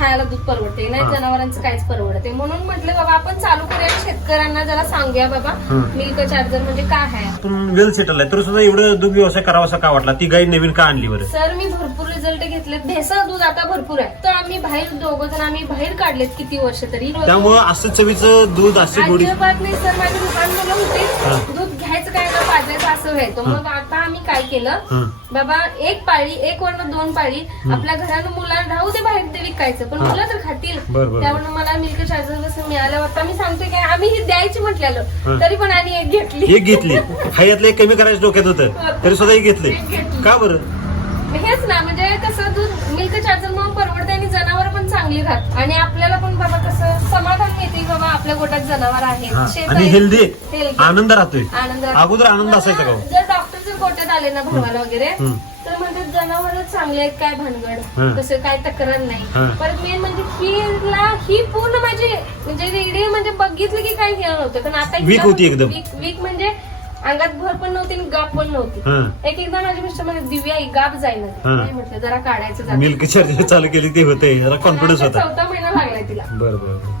खायला दूध परवडते नाही हा. जनावरांचं काहीच परवडते म्हणून म्हटलं बाबा आपण चालू करूया. शेतकऱ्यांना जरा सांगूया बाबा. मिल्क चार्जर म्हणजे काय आहे? आपण वेल सेटल आहे. तर सुद्धा एवढं दूध व्यवसाय करावासा का वाटला? ती गाई नवीन का आणली बरं? सर मी भरपूर रिझल्ट घेतले भेसळ दूध आता भरपूर आहे. तर आम्ही बाहेर दोघं जण आम्ही बाहेर काढलेत किती वर्ष तरी. त्यामुळं असं चवीचं दूध अशी गोडी अजिबात नाही सर. माझे दुकान हा. होते दूध घ्यायचं काय ना पाजायचं असं व्हायचं मग आता आम्ही काय केलं? हं. बाबा एक पाळी एक वरण दोन पाळी आपल्या घरानं मुलांना राहू दे बाहेर ते विकायचं पण हा. मुलं तर खातील. त्यामुळे मला मिल्क चार्जर कसं मिळालं आता मी सांगते काय आम्ही ही द्यायची हा. म्हटलेलं तरी पण आणि एक घेतली. एक घेतली. हायातलं एक कमी करायचं डोक्यात होतं. तरी सुद्धा एक घेतले. का बरं? हेच ना म्हणजे कसं दूध मिल्क चार्जर मग परवडते आणि जनावर पण चांगली राहत आणि आपल्याला पण बाबा कसं समाधान मिळते की बाबा आपल्या गोटात जनावर हा. आहेत शेत आणि आहे. Healthy Healthy. आनंद राहतोय आनंद अगोदर आनंद असायचा का हो? जर डॉक्टर जर गोट्यात आले ना भावाला वगैरे. तर म्हणतात जनावरच चांगले आहेत काय भानगड. तसं काय तक्रार नाही हं. परत मेन म्हणजे हिला ही पूर्ण माझी म्हणजे रेडी म्हणजे बघितलं की काही हे नव्हतं पण आता Weak होती एकदम. वीक वीक म्हणजे अंगात भर पण नव्हती आणि गाप पण नव्हती हं. एक एकदा माझे मिस्टर म्हणजे दिव्या ही गाप जाईना हं. नाही म्हटलं जरा काढायचं. मिल्क चार्जर चालू केली ते होते जरा कॉन्फिडन्स आता होता चौथा महिना लागलाय तिला बरं बरं